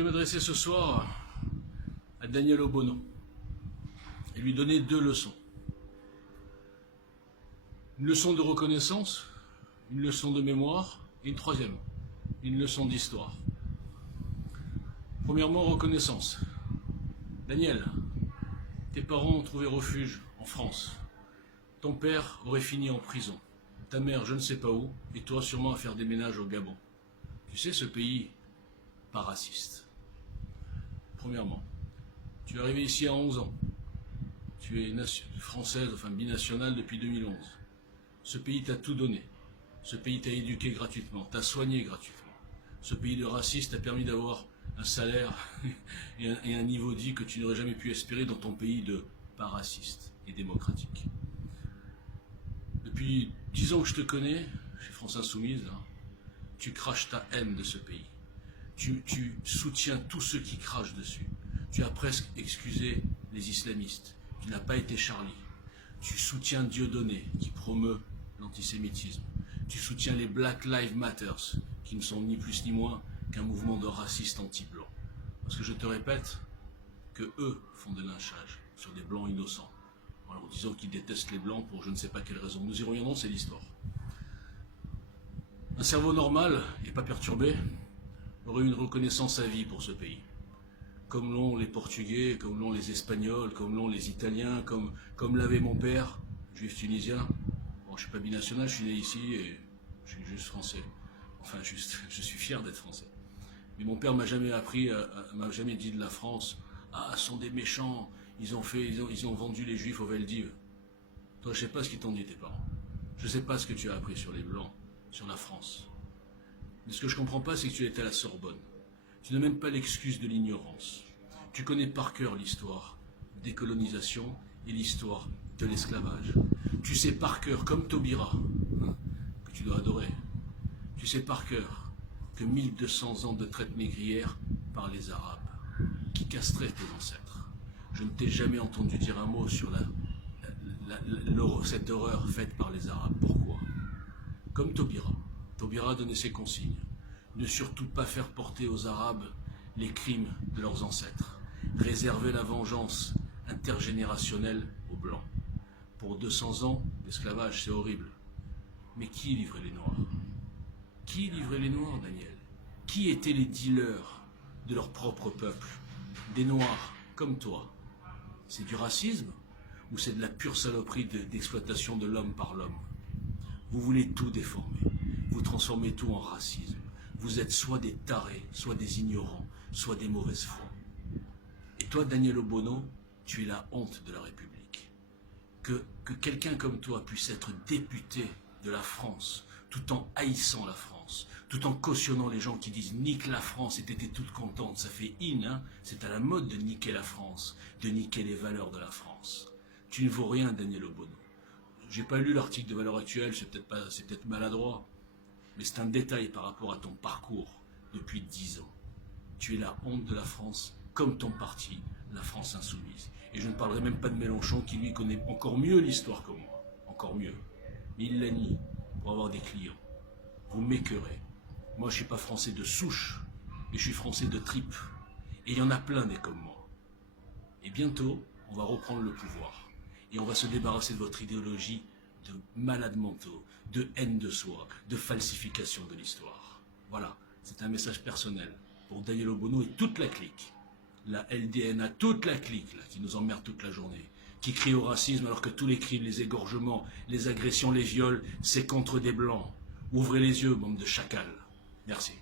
vais m'adresser ce soir à Daniel Obono et lui donner deux leçons. Une leçon de reconnaissance, une leçon de mémoire et une troisième, une leçon d'histoire. Premièrement, reconnaissance. Daniel, tes parents ont trouvé refuge en France. Ton père aurait fini en prison. Ta mère, je ne sais pas où, et toi sûrement à faire des ménages au Gabon. Tu sais, ce pays, pas raciste. Premièrement, tu es arrivé ici à 11 ans. Tu es française, enfin binationale depuis 2011. Ce pays t'a tout donné. Ce pays t'a éduqué gratuitement, t'a soigné gratuitement. Ce pays de raciste t'a permis d'avoir un salaire et un niveau de vie que tu n'aurais jamais pu espérer dans ton pays de pas raciste et démocratique. Depuis 10 ans que je te connais, chez France Insoumise, là, tu craches ta haine de ce pays. Tu soutiens tous ceux qui crachent dessus. Tu as presque excusé les islamistes. Tu n'as pas été Charlie. Tu soutiens Dieudonné, qui promeut l'antisémitisme. Tu soutiens les Black Lives Matter, qui ne sont ni plus ni moins qu'un mouvement de racistes anti-blancs. Parce que je te répète que eux font des lynchages sur des blancs innocents, en leur disant qu'ils détestent les blancs pour je ne sais pas quelle raison. Nous y reviendrons, c'est l'histoire. Un cerveau normal et pas perturbé aurait une reconnaissance à vie pour ce pays. Comme l'ont les Portugais, comme l'ont les Espagnols, comme l'ont les Italiens, comme l'avait mon père, juif tunisien. Bon, je ne suis pas binational, je suis né ici et je suis juste français. Enfin, je suis fier d'être français. Mais mon père m'a jamais appris, m'a jamais dit de la France, ah, ce sont des méchants, ils ont vendu les juifs aux Veldives. Toi, je ne sais pas ce qu'ils t'ont dit tes parents. Je ne sais pas ce que tu as appris sur les blancs, sur la France. Mais ce que je ne comprends pas, c'est que tu étais à la Sorbonne. Tu n'as même pas l'excuse de l'ignorance. Tu connais par cœur l'histoire des colonisations et l'histoire de l'esclavage. Tu sais par cœur, comme Taubira, que tu dois adorer, tu sais par cœur que 1200 ans de traite négrière par les Arabes, qui castraient tes ancêtres. Je ne t'ai jamais entendu dire un mot sur cette horreur faite par les Arabes. Pourquoi? Comme Taubira. Taubira donnait ses consignes. Ne surtout pas faire porter aux Arabes les crimes de leurs ancêtres. Réserver la vengeance intergénérationnelle aux Blancs. Pour 200 ans, l'esclavage, c'est horrible. Mais qui livrait les Noirs? Qui livrait les Noirs, Daniel? Qui étaient les dealers de leur propre peuple? Des Noirs, comme toi. C'est du racisme ou c'est de la pure saloperie d'exploitation de l'homme par l'homme? Vous voulez tout déformer. Vous transformez tout en racisme. Vous êtes soit des tarés, soit des ignorants, soit des mauvaises foi. Et toi, Daniel Obono, tu es la honte de la République. Que quelqu'un comme toi puisse être député de la France, tout en haïssant la France, tout en cautionnant les gens qui disent « nique la France » et t'étais toute contente, ça fait in, hein, c'est à la mode de niquer la France, de niquer les valeurs de la France. Tu ne vaux rien, Daniel Obono. J'ai pas lu l'article de Valeurs Actuelles, c'est peut-être maladroit, mais c'est un détail par rapport à ton parcours depuis 10 ans. Tu es la honte de la France, comme ton parti, la France Insoumise. Et je ne parlerai même pas de Mélenchon, qui lui connaît encore mieux l'histoire que moi. Encore mieux. Mais il la nie pour avoir des clients. Vous m'écœurez. Moi, je ne suis pas français de souche, mais je suis français de tripe. Et il y en a plein des comme moi. Et bientôt, on va reprendre le pouvoir. Et on va se débarrasser de votre idéologie de malades mentaux, de haine de soi, de falsification de l'histoire. Voilà, c'est un message personnel pour Daniel Obono et toute la clique. La LDNA, toute la clique là, qui nous emmerde toute la journée, qui crie au racisme alors que tous les crimes, les égorgements, les agressions, les viols, c'est contre des blancs. Ouvrez les yeux, bande de chacals. Merci.